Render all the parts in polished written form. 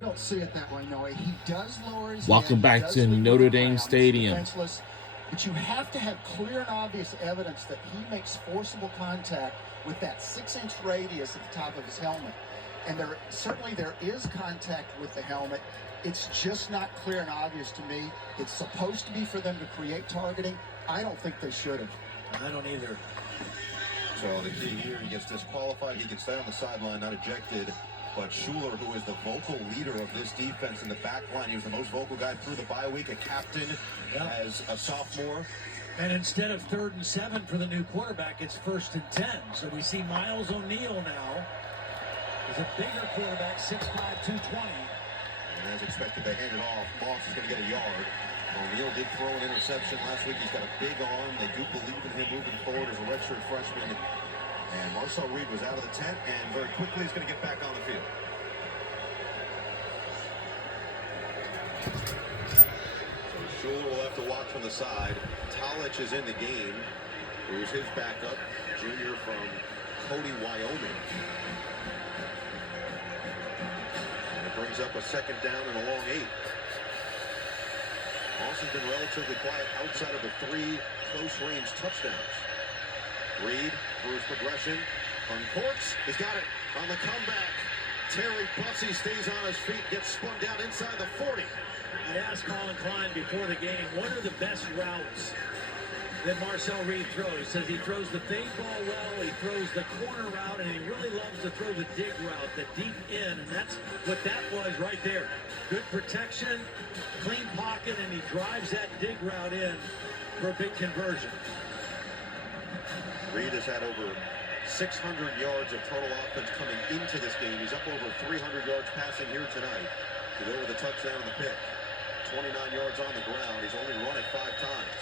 I don't see it that way, Noah. He does lower his head. Welcome He back does to look to Notre the Dame ground. He's Stadium. defenseless. But you have to have clear and obvious evidence that he makes forcible contact with that 6-inch radius at the top of his helmet. And certainly there is contact with the helmet. It's just not clear and obvious to me. It's supposed to be for them to create targeting. I don't think they should have. I don't either. So the key here, he gets disqualified. He can stay on the sideline, not ejected. But Schuler, who is the vocal leader of this defense in the back line, he was the most vocal guy through the bye week, a captain as a sophomore. And instead of 3rd and 7 for the new quarterback, it's 1st and 10. So we see Miles O'Neill now. He's a bigger quarterback, 6'5", 220. And as expected, they hand it off. Moss is going to get a yard. O'Neill did throw an interception last week. He's got a big arm. They do believe in him moving forward as a redshirt freshman. And Marcel Reed was out of the tent, and very quickly he's going to get back on the field. So Schuler will have to watch from the side. Talich is in the game, who's his backup, junior from Cody, Wyoming. And it brings up a 2nd down and a long 8. Moss has been relatively quiet outside of the 3 close-range touchdowns. Reed through his progression, uncorks, he's got it on the comeback. Terry Bussey stays on his feet, gets spun down inside the 40. I asked Colin Klein before the game, what are the best routes that Marcel Reed throws? He says he throws the fade ball well, he throws the corner route, and he really loves to throw the dig route, the deep in, and that's what that was right there. Good protection, clean pocket, and he drives that dig route in for a big conversion. Reed has had over 600 yards of total offense coming into this game. He's up over 300 yards passing here tonight to go with a touchdown and the pick. 29 yards on the ground. He's only run it 5 times.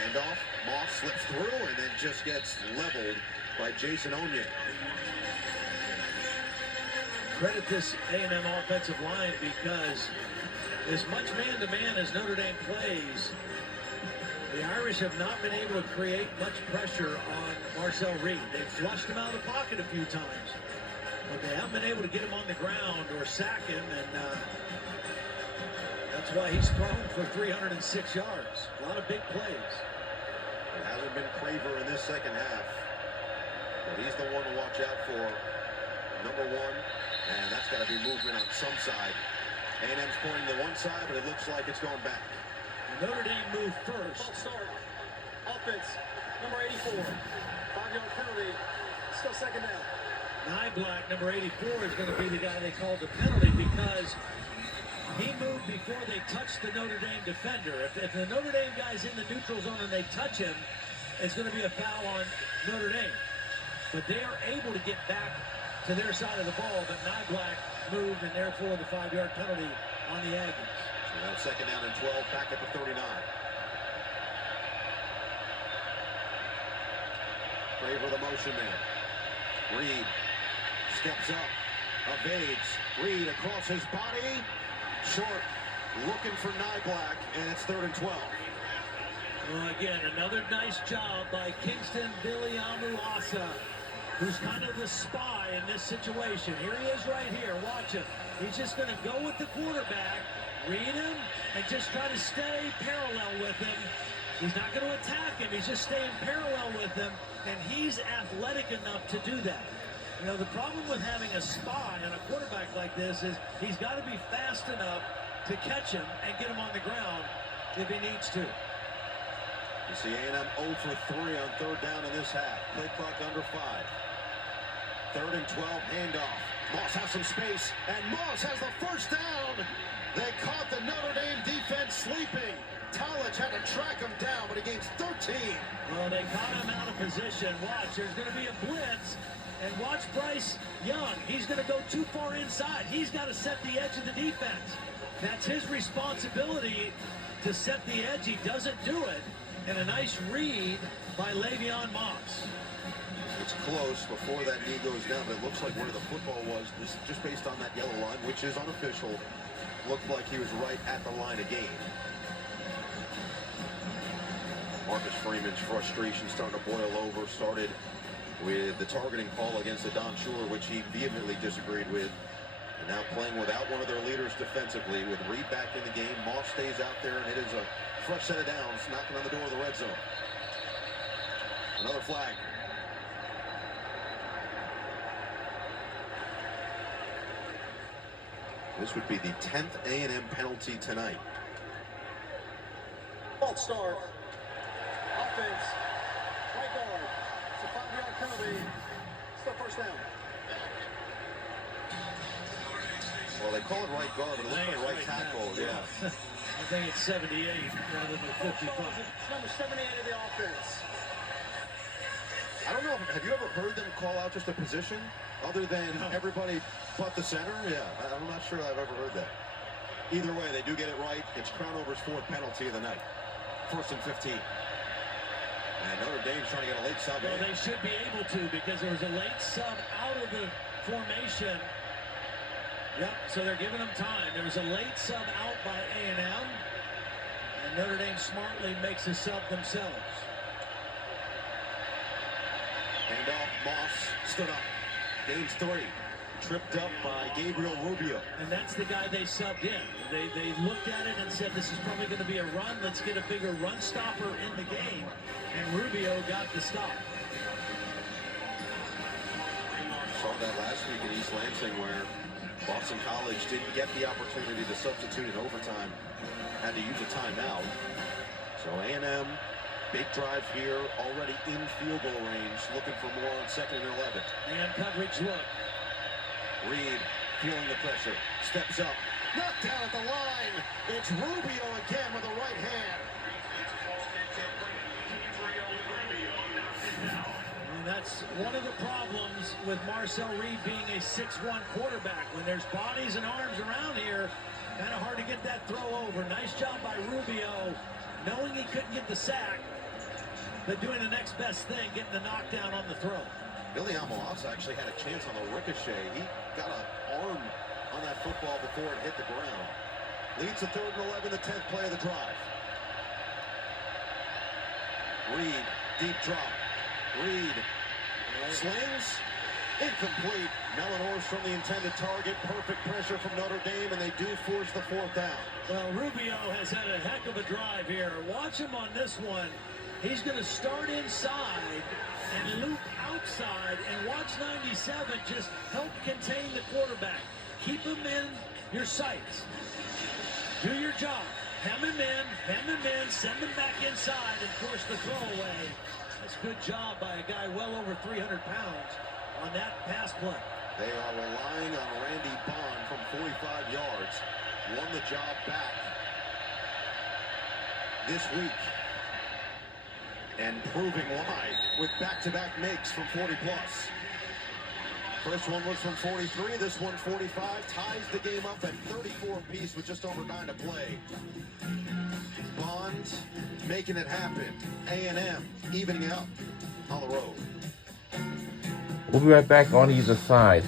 Handoff, Moss slips through and then just gets leveled by Jason Onye. Credit this A&M offensive line because as much man-to-man as Notre Dame plays, the Irish have not been able to create much pressure on Marcel Reed. They've flushed him out of the pocket a few times, but they haven't been able to get him on the ground or sack him, and that's why he's thrown for 306 yards. A lot of big plays. It hasn't been Craver in this second half, but he's the one to watch out for. Number 1, and that's got to be movement on some side. A&M's pointing to one side, but it looks like it's going back. Notre Dame moved first. False start. Offense, number 84. 5-yard penalty. Still 2nd down. Niblack, number 84, is going to be the guy they called the penalty because he moved before they touched the Notre Dame defender. If the Notre Dame guy's in the neutral zone and they touch him, it's going to be a foul on Notre Dame. But they are able to get back to their side of the ball, but Niblack moved, and therefore the 5-yard penalty on the Aggies. So now 2nd down and 12, back at the 39. Craver the motion man. Reed steps up, evades. Reed across his body. Short, looking for Niblack, and it's 3rd and 12. Well, again, another nice job by Kingston Biliamu-Asa, who's kind of the spy in this situation. Here he is right here. Watch him. He's just going to go with the quarterback, read him, and just try to stay parallel with him. He's not going to attack him. He's just staying parallel with him, and he's athletic enough to do that. You know, the problem with having a spy on a quarterback like this is he's got to be fast enough to catch him and get him on the ground if he needs to. You see A&M 0 for 3 on 3rd down in this half. Play clock under 5. 3rd and 12, handoff. Moss has some space, and Moss has the 1st down. They caught the Notre Dame defense sleeping. Talich had to track him down, but he gains 13. Well, they caught him out of position. Watch, there's going to be a blitz. And watch Bryce Young. He's going to go too far inside. He's got to set the edge of the defense. That's his responsibility to set the edge. He doesn't do it. And a nice read by Le'Veon Moss. It's close before that knee goes down, but it looks like where the football was, this, just based on that yellow line, which is unofficial, looked like he was right at the line of game. Marcus Freeman's frustration starting to boil over. Started with the targeting call against Adon Schuler, which he vehemently disagreed with. And now playing without one of their leaders defensively, with Reed back in the game. Moss stays out there, and it is a fresh set of downs, knocking on the door of the red zone. Another flag. This would be the 10th A&M penalty tonight. False start. Offense. Right guard. It's a 5-yard penalty. Still first down. Well, they call it right guard, but it looks like right tackle. Yeah. I think it's 78 rather than 55. It's number 78 of the offense. I don't know. Have you ever heard them call out just a position other than everybody but the center? Yeah, I'm not sure I've ever heard that. Either way, they do get it right. It's Crownover's 4th penalty of the night. 1st and 15. And Notre Dame's trying to get a late sub. Well, they should be able to, because there was a late sub out of the formation. Yep, so they're giving them time. There was a late sub out by A&M, and Notre Dame smartly makes a sub themselves. Handoff, Moss stood up. Gains 3. Tripped up by Gabriel Rubio. And that's the guy they subbed in. They looked at it and said, this is probably going to be a run. Let's get a bigger run stopper in the game. And Rubio got the stop. Saw that last week in East Lansing, where Boston College didn't get the opportunity to substitute in overtime. Had to use a timeout. So A&M, big drive here, already in field goal range, looking for more on 2nd and 11. And coverage look. Reed feeling the pressure, steps up, knocked down at the line. It's Rubio again with the right hand. And that's one of the problems with Marcel Reed being a 6'1" quarterback. When there's bodies and arms around here, kind of hard to get that throw over. Nice job by Rubio, knowing he couldn't get the sack, but doing the next best thing, getting the knockdown on the throw. Billy Amoasa actually had a chance on the ricochet. He got an arm on that football before it hit the ground. Leads the 3rd and 11, the 10th play of the drive. Reed, deep drop. Reed slings, incomplete. Mellon from the intended target. Perfect pressure from Notre Dame, and they do force the 4th down. Well, Rubio has had a heck of a drive here. Watch him on this one. He's going to start inside and loop outside, and watch 97 just help contain the quarterback. Keep him in your sights. Do your job. Hem him in, send him back inside, and force the throw away. That's a good job by a guy well over 300 pounds on that pass play. They are relying on Randy Bond from 45 yards. Won the job back this week. And proving why with back-to-back makes from 40+. First one was from 43, this one 45. Ties the game up at 34 apiece with just over 9 to play. Bond making it happen. A&M evening up on the road. We'll be right back on either side.